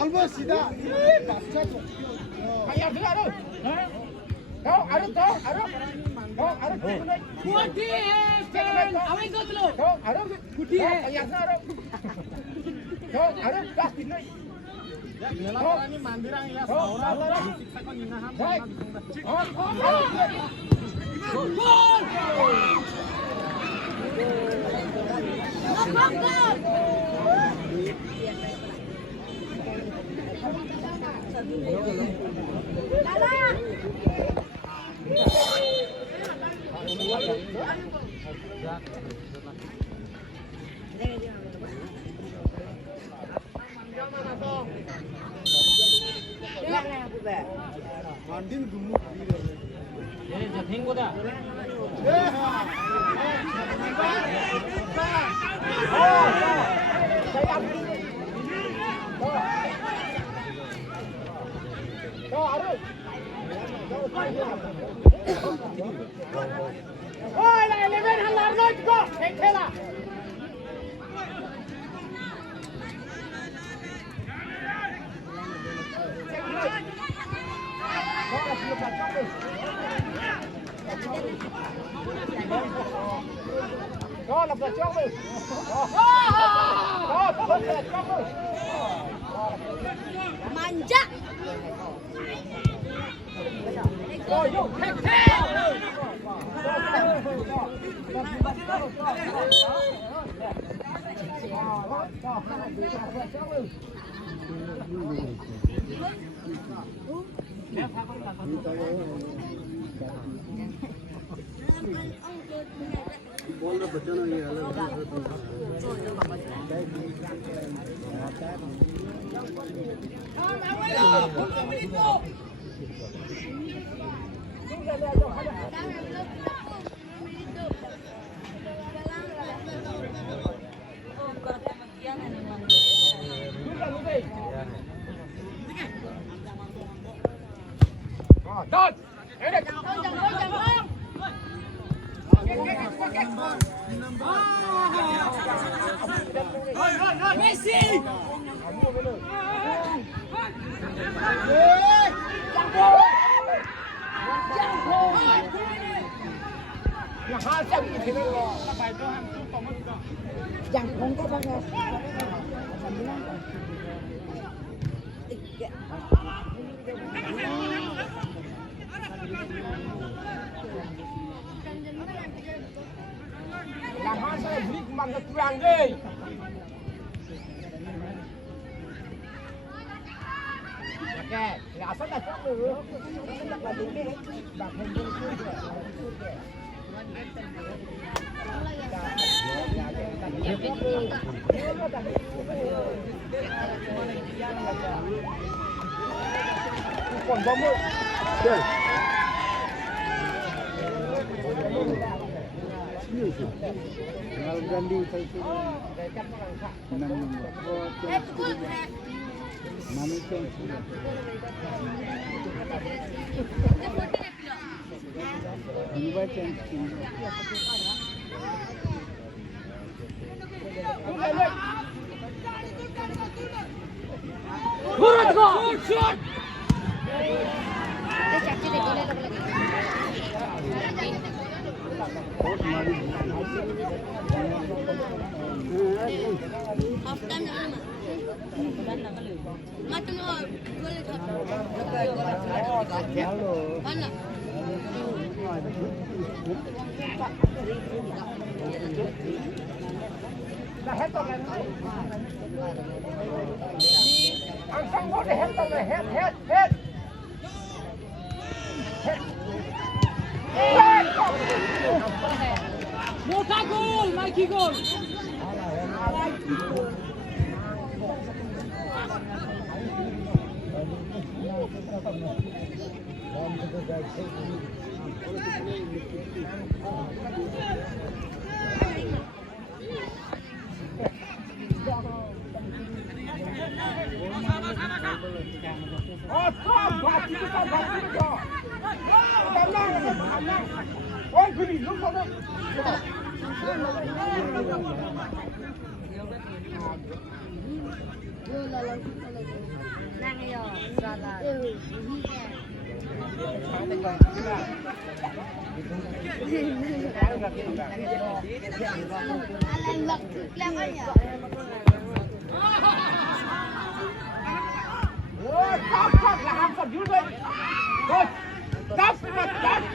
Alba sida. Ayar dia tu. Kau ada tahu? Ada. Kau ada. Kuti hai, awak ikut lo. Kau ada. Kuti hai. Ayar dia ada. Kau ada gas ini. Kau ini mandiran ini. Kau ada. Baik. Gol. Mandin gemuk. Ini jating ko dah. Oi, la 11 halar no go. Khela. Đó là vượt trước đi. Đó, vượt trước đi. Manja. Rồi, vô, thét. बोल बच्चों ने ये अलग Đột. Messi. Chẳng không có bao giờ. Làm hai xe vịt bằng cái vàng đi. Ok, là rất là chắc được. Là đúng đấy. Đặt hình lên cuối rồi. Còn bóng nữa. Đây. गंदी Haftan nama. Macam boleh tak? Mana? Là hết tao lên. Ăn xong có thể hết tao này, hết. Hết. Mota gol, Mikey gol. Ôi, cứ đi lúc sau đây. Nang yo, salah. Alang lak lang aja. Ôi, stop, là hàng còn dưới đây. Thôi, stop,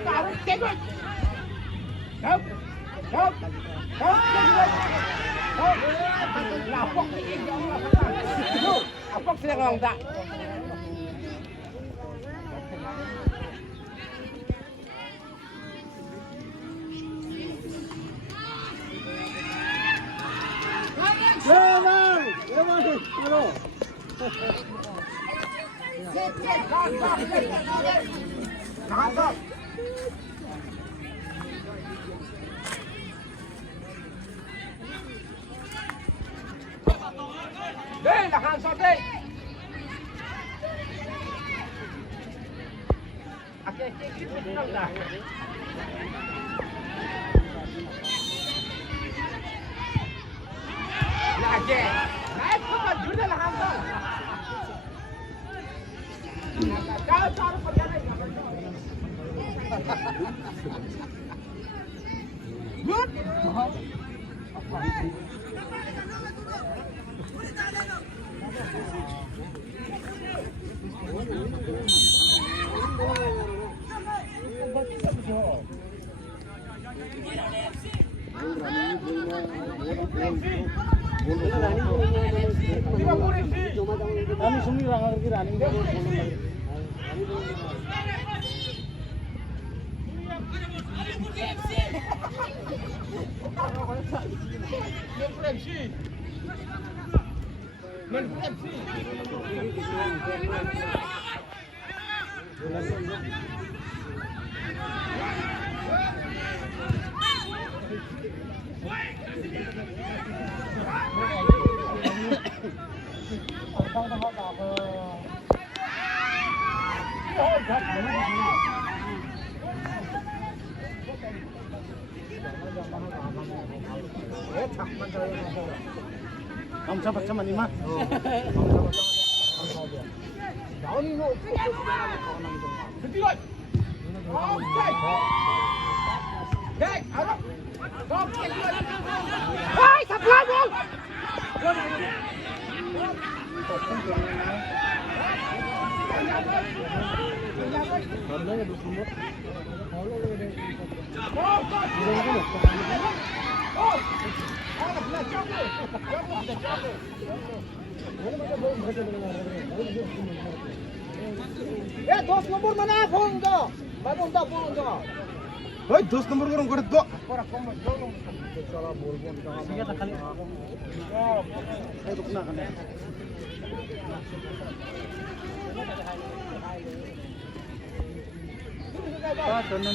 taruh tengok. Stop, stop, stop, tengok. Stop, lapok ni yang lapok. No, lapok sedang orang tak. Đây là hàng sọt đây. Ok, đâu là? Là kìa. Đấy, không phải dưới đây là hàng sọt. Cháu cho nó phần ra đây. Good. Kami semua orang ngerti running dia boleh lagi. Kamu sabar sama ni mah. Kau ni no. Ketiga. Okay. Dek, arah. Stop. Hai, sebelah bol. Eh, 10 nombor mana phone tu? Baru tak phone tu. Hei, 10 nombor orang kau tu. Salah bolbon. Siapa tak kali? Oh, itu kena kan? Ah, tuan na.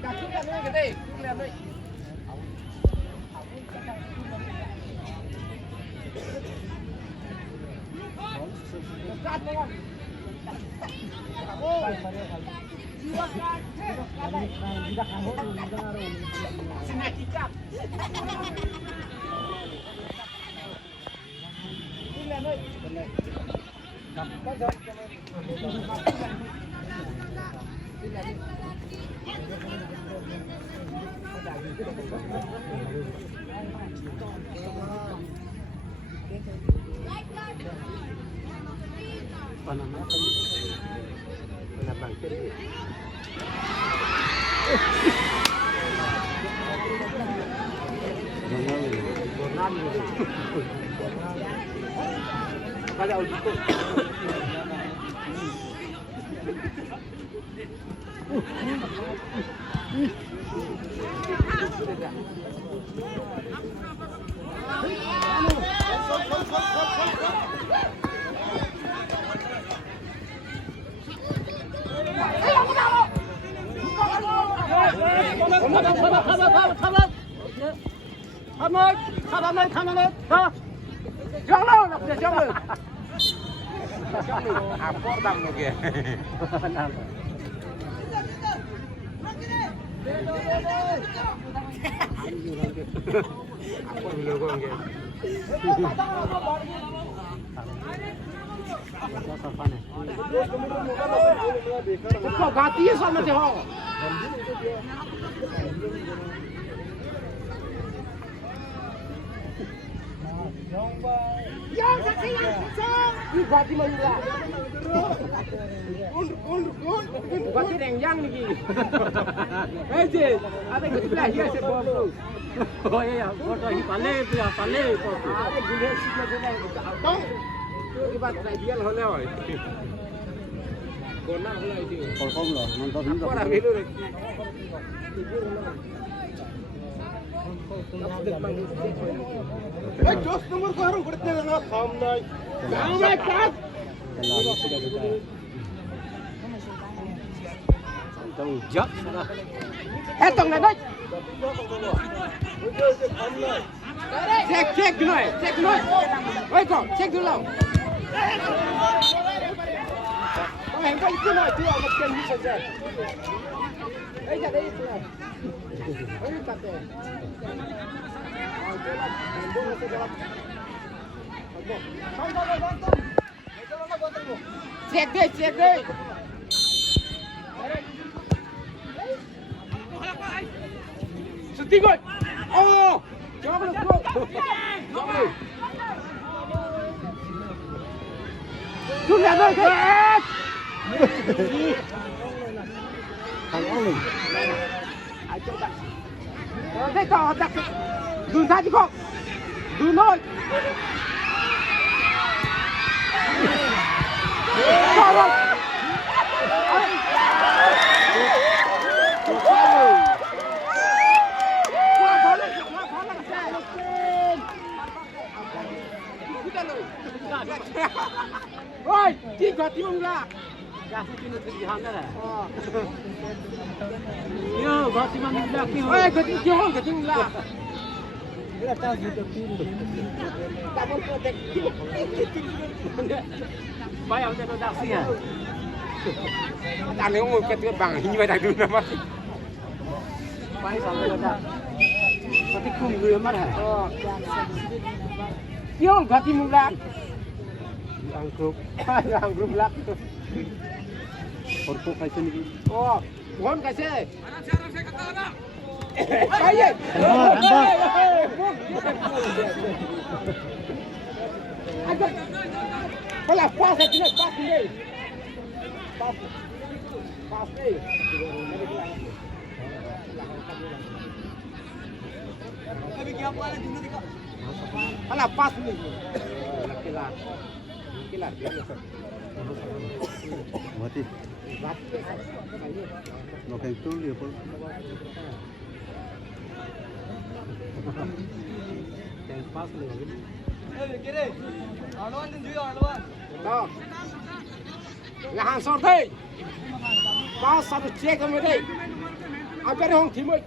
Kaki kan ni gede, lihat ni. Start tengok. Oh. Sini kicap. Lihat ni. Panama kan? Kenapa bangkit? Kada auto. Apor dam nu ke. Kau ganti sana dia. Yang saksi yang song. Ini ganti mana? Ganti yang ni. Eh je, ada ganti lagi saya bawa tu. Oh iya, foto ini paling. Ada gula sikit gula. Tong. Cái bạn này biết là hơn rồi. Còn nào lại thì còn không rồi, non to có là biết luôn. Hey, just nomor ko harus berarti na tham nai. Tham nai kat. Tông giật đó. Eh, tong này đấy. Check rồi. Ôi con, check dulu. Kau yang kau itu nak jual macam ni saja. Jadi itu lah. Ini kata. Check deh. Shooting good. Oh, jangan lupa. Sudah dah. Thằng ông mình. Đây có đặt. Đừng ra chứ không. Đừng thôi. Rồi. Ôi, chị có tí mông ra. Kasih cina terjihan dah. Yo, kasih mami dah kau. Ôi, có tí johong, có tí mông ra. Bayar macam tu dah siap. Anh không cái bằng như vậy đại đường mà. Bayar sama dah. Tapi kum dulu mana? Johong, có tí mông ra. Yang grup lak. Porto kaisa ni. Oh, ngon kasi. Kaya. Wala pas at sila pas ni. Pas ni. Wala pas ni. Kila. Mati. No kayak tu dia pun. Yang pas ni. Kiri. Alwan din jual alwan. Đó. Là hàng sọt đây. Có sọt che cái mới đây. Ở bên hông thì mới.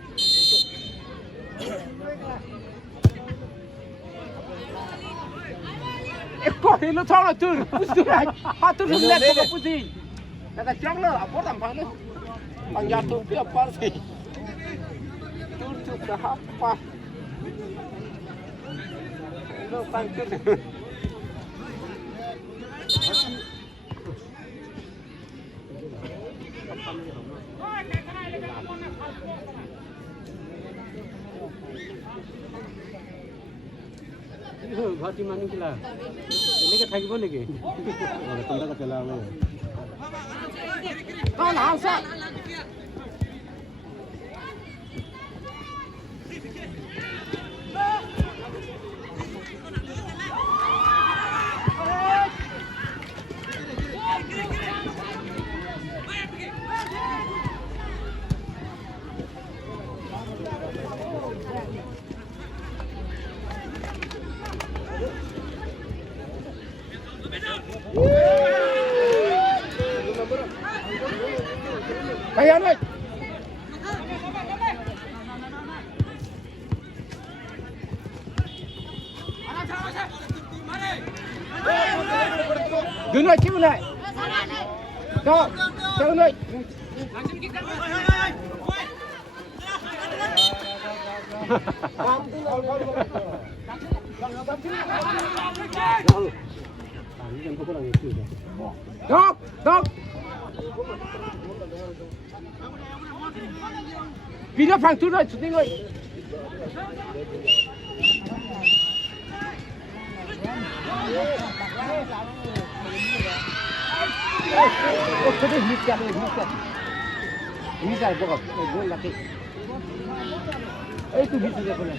Có thì nó thong là từ này. Họ từ lên không có gì. Là chắc nữa, ở phố tầm phẳng nữa. Bằng nhà tù kia có gì. Từ chụp cả hấp qua. Nó tăng chút. Ghati mani kila. Ini ke thagi boleh ke? Ada tanda ka chela le. Con nào sao? Kaya na. Đứng lại chịu lại. Đó, chịu lại. Đọc, đọc. Vì nó phẳng chút rồi, chút tiếng rồi. Cái này hít chặt. Hít chặt bọc, gol lagi. Itu bisa dia pulang.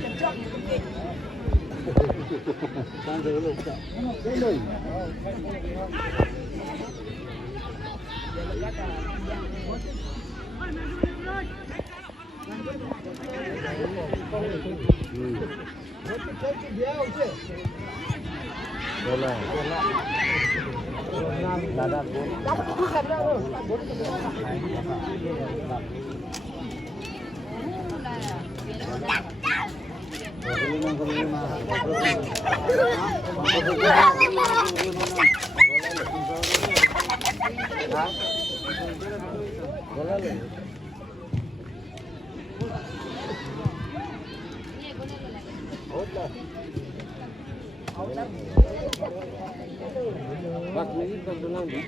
Pas minit kan tulang di.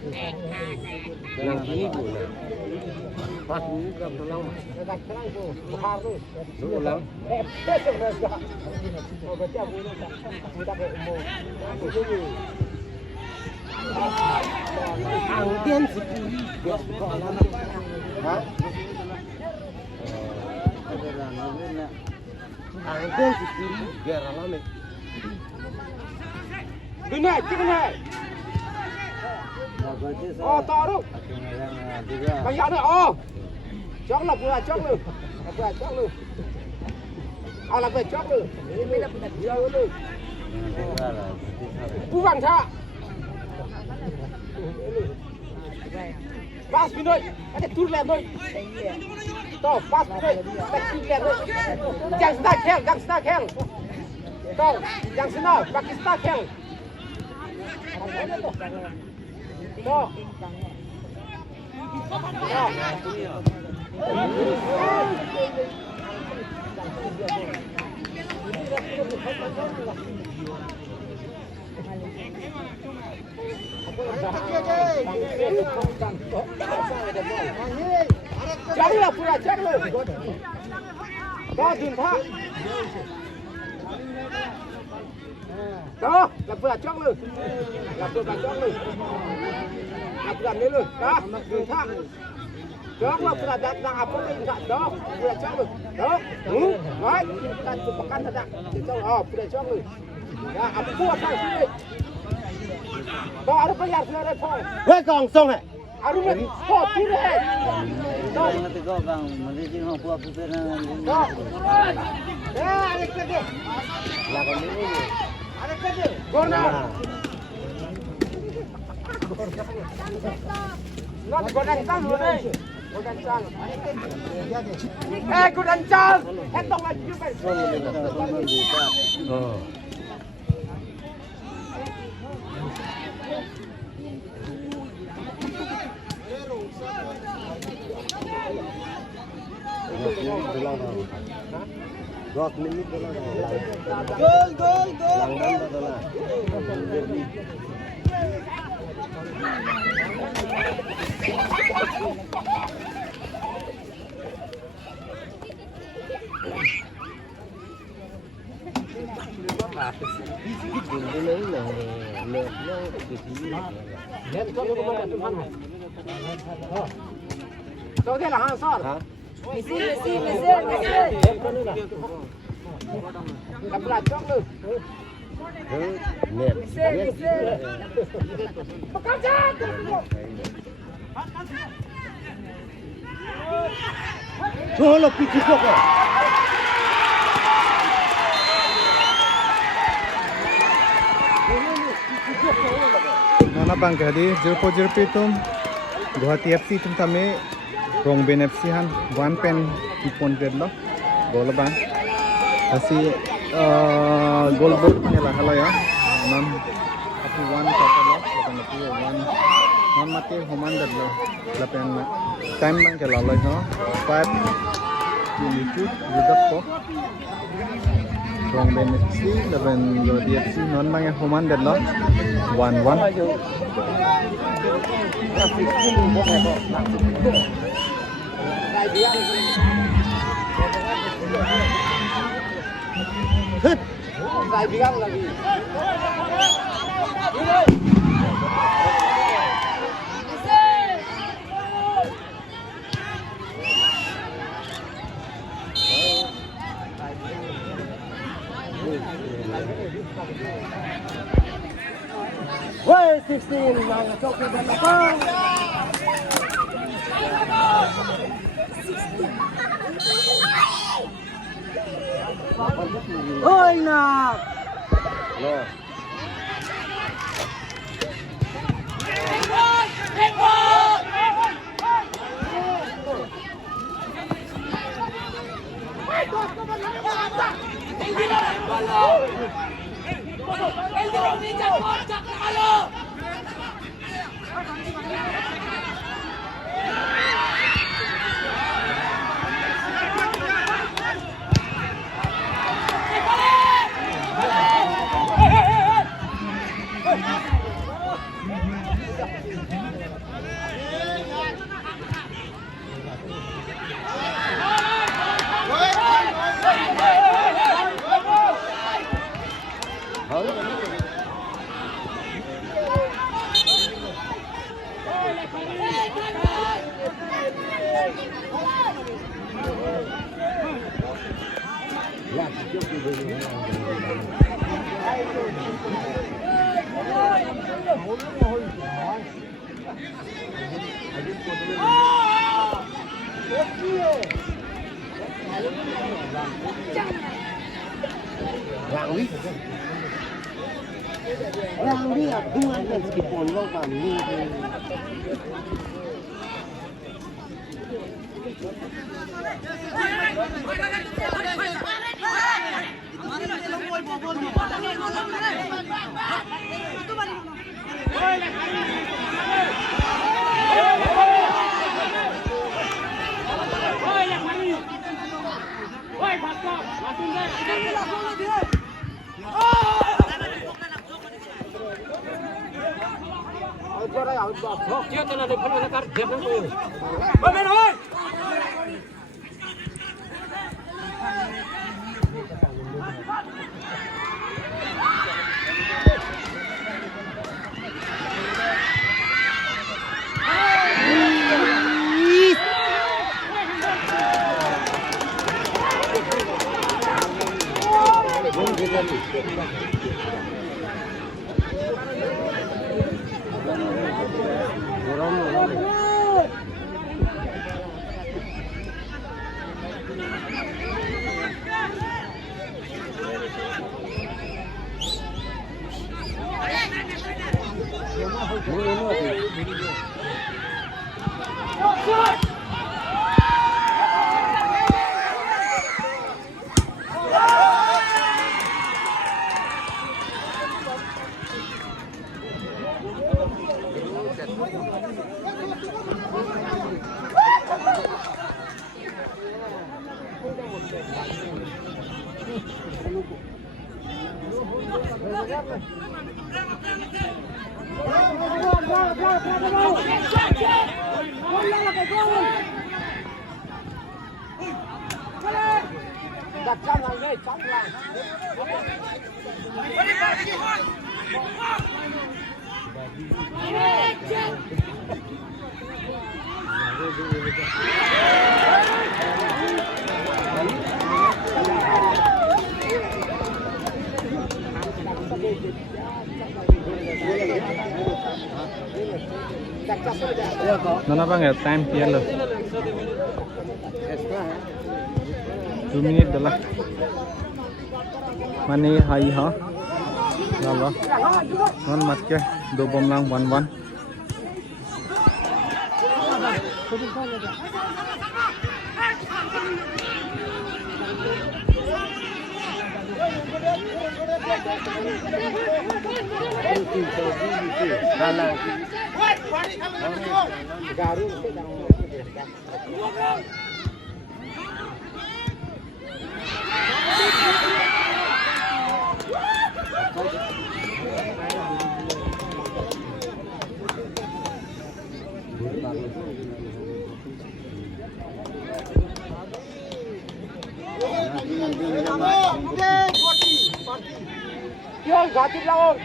Tulang ini pula. Pas minit kan tulang. Tulang. Angin sepuluh. Hah? Angin sepuluh. Biar alami. Gini, gini. Oh, taruh. Banyak ada. Oh. Chóc là vừa chóc luôn. Vừa chóc luôn. À là về chóc luôn. Đây là đặt dưa luôn. Cú vàng tha. Pass đi thôi. Cái tút lên thôi. To, pass đi thôi. Cái tút lên thôi. Jangan start keng, jangan start keng. To, jangan senang, pakai start keng. To. Cari lah pura, cari lah. Dah jumpa. Đó, làm vừa chóc luôn. Làm vừa chóc luôn. Làm gần đấy luôn. Đó, đường thang. Chóc là vừa đặt đang áp lên đó, vừa chóc luôn. Đó. Đấy, ta chụp bắt thật ạ. Cho vừa chóc luôn. Đó, áp buộc sang xuống đi. Đó, ada bayar sudah ada pon. Wei kong song hai. Aduh, kok tu deh. Đó. Đó. Ya, ada kerja. Lakukan ini. Corner. Nó có đánh trăng luôn đây. Có đánh trăng. Ê, có đánh trăng. Hết tông là như vậy. Gol, gol, gol. Đâu thế là hàng sao? Messi. Cầm lại chóc luôn. Messi. Bắt ra. Thôi là bị chụp rồi. Nana bang kadi 0-0 tum Guwahati FC tum tame Rongbin FC han one pen ipon lo gol bang asi gol nela hala ya nam api one total lo api one non mate homan lo lapen time bang kala lo no 5 22 Judat po. Trong bên FC laban Lodi FC non mga human deadlock 1-1. Hit. Lại bilang lagi. Woi 16 lang masuk ke belakang. Oi nak. Lo. Rangwi aku ada meskipun lo kami. Dia telah depan nakar dia pun. Bamen oi. Đặt trong này đây, trong này. Nó bằng ở time kia rồi 2 minit dah lah mana hai ha lalu non mat ke 2 bom lang 1-1 Garu Yo, gati lawan.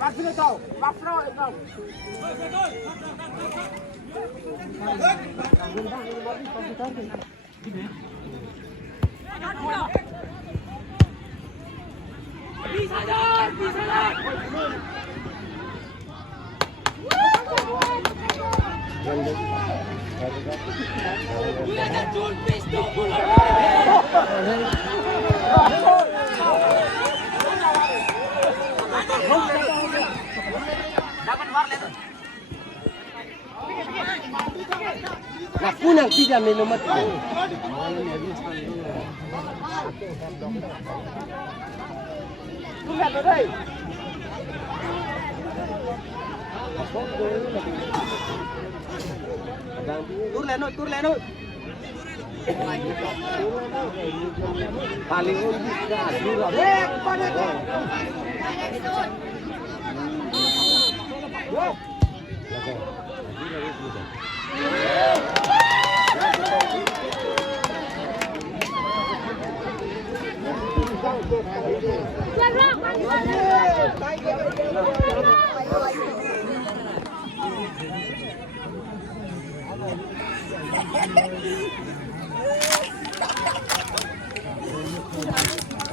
Maxine kau, Maxine kau. Nah, punang tidak minum mati. Lihat tu deh. Tur leno. Paling unik dah.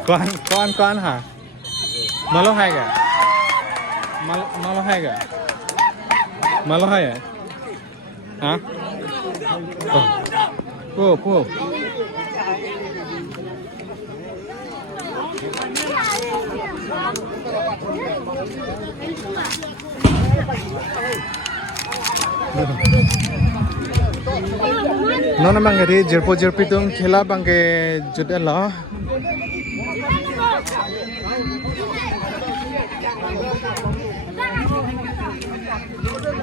कौन हाँ malo hai ga malo hai ga malo hai है हाँ पो नोना बांगे रे जरपी तुम खेला बांगे जुटे ला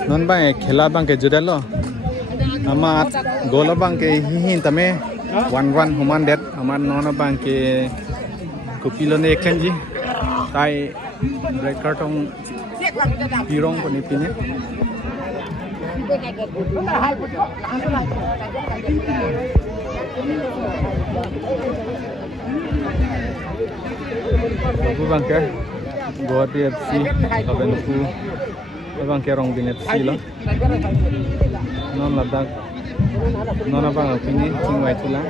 known बांगे खेला बांगे जुटे लो हमा गोला बांगे हिहिन तमे 1-1 human dead हमा नोना बांगे कुपिलो ने एकंजी ताई ब्रेकर टोंग पिरोंग को निपिने Aku bangke Guwahati FC Kapan aku bangke rong bin FC lah non ladak non apa aku ini cingwai tulang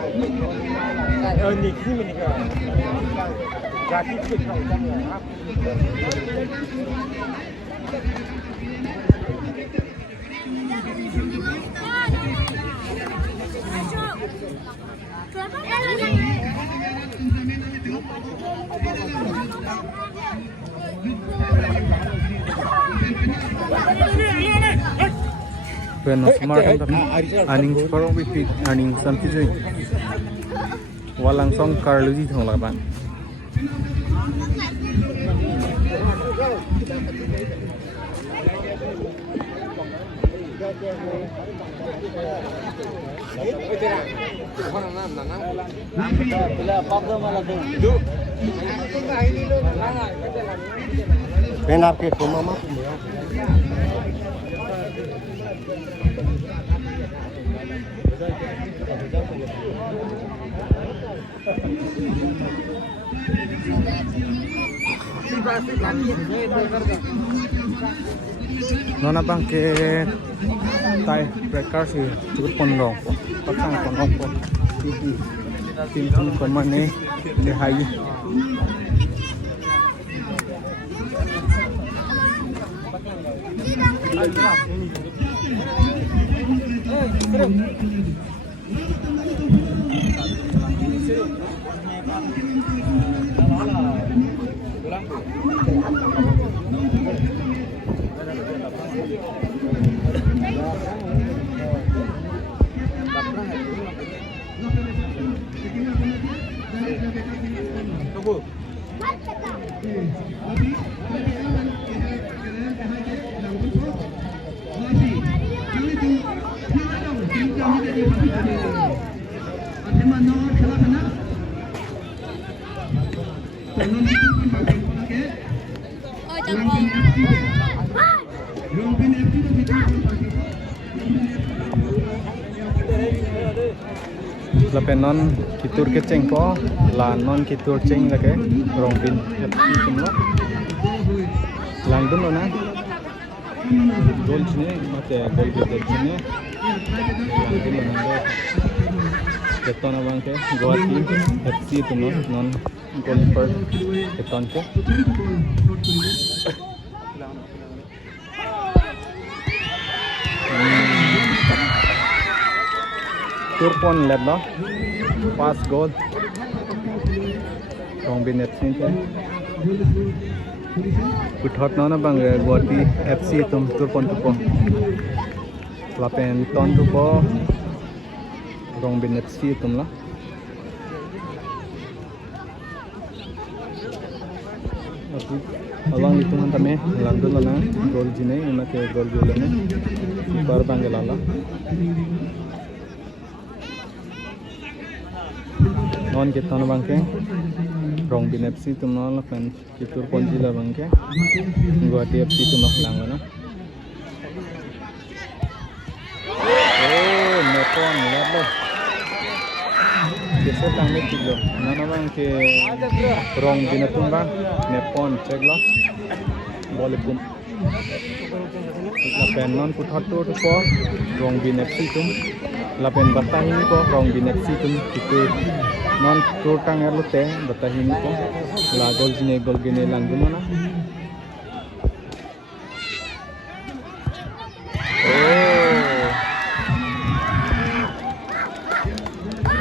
when smart aning parong bipit aning sampi jui walang song karluji thong laban Pen आपके coma मा nona bangke tai breaker si cukup pondong pasang pondong po tim komane de hayi là bên non kitur ke cheng po là non kitur cheng là cái rong bin FC tum lo lang dun lo na gol chine mate gol ke chine lang dun lo na keton abang ke Guwahati FC tum lo non gol per keton ke Turpon led lo pass goal rong bin FC te puthot na bang Guwahati FC tum Turpon tu po lapen ton tu po rong bin FC tum la along itu tame landu lana gol jine una ke gol golane bar bangelala non kita na bangke rong bin FC tum na la pen kitur ponji la bangke Guwahati FC tum na lang na oh nepon labo kese tang me tiglo na bangke rong bin tum ba nepon check lo bole kum la pen non puthot to po rong bin FC tum la pen batahi ni po rong bin FC tum kitur non tur tang erlute batahi ni po la gol gine langgu mana oh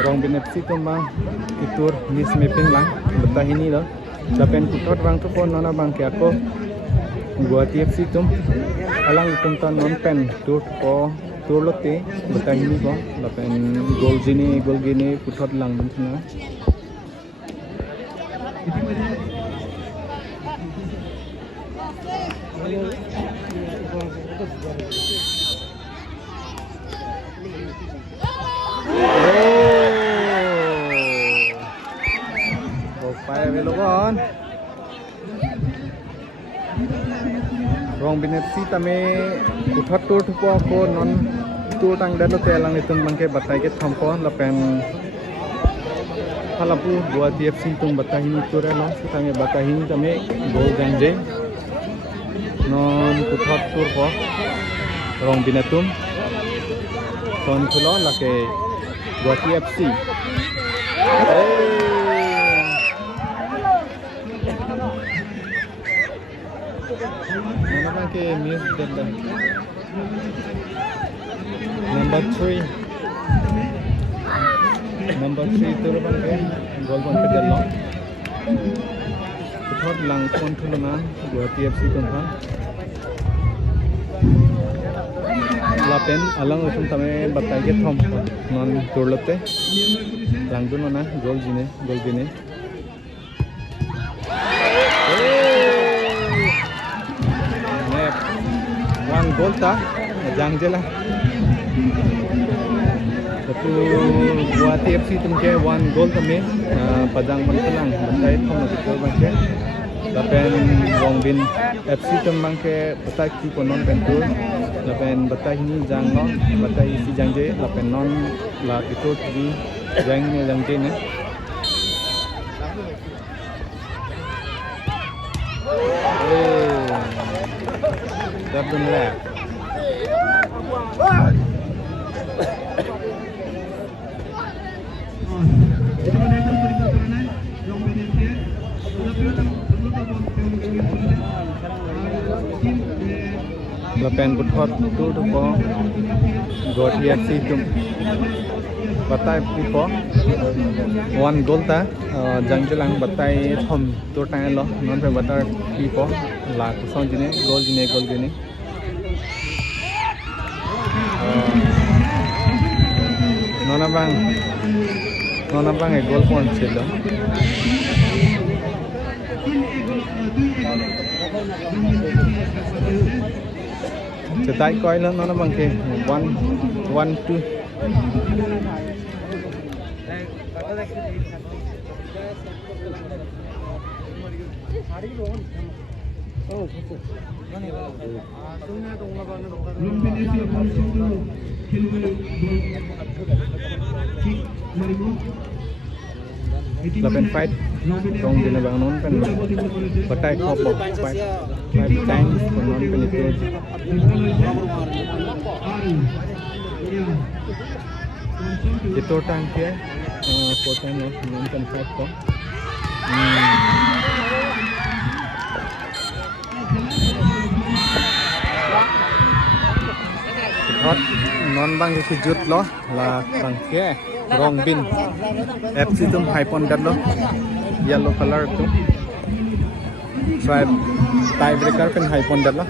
rong bin FC tum bang kitur miss mapping lang batahi ni lo dapen putot bang tu po nona bang ke ako Guwahati FC tum alang tum tan non pen tur po tur lote batahi ni po dapen gol gine putot lang dun na Paya velogon rong bin FC tame uthot tur thupo ko non tur tang dalo telang itun bangke batai ke thampo lapen halapu Guwahati FC tum batai ni tur lo sitange batai ni tame gol ganje non uthot tur po rong bin tum ton khulo lake Guwahati FC के miss देला number 3 tur bang ke gol bang ke delo puthot lang kon thulana Guwahati FC kon phan lapen alang usum tame batai ke thom non turlote lang dun na gol gine one goal ta jang jela tapi Guwahati FC tumke one goal tame padang mantalang batai thom na gol bangke lapen rong bin FC tum bangke batai ki konon pentur lapen batai ni jang no batai si jangje lapen non la itu di jangje ne Dabun left. lapen kuthot tu po god yak si tum batai pipo one goal ta jang jelang batai thom tu tai lo non pe batai pipo la ku song jine goal jine nona bang e goal point chilo cetai coi lên nó bằng cái one two là bên fight trong di bang non kan batai kopok fight time non kan itu itu tang ke foto non kan fight ko hot non bang cái jut lo là bang ke rong bin FC tum hypon dat lo yellow color tu try tie breaker pen hypon dat lo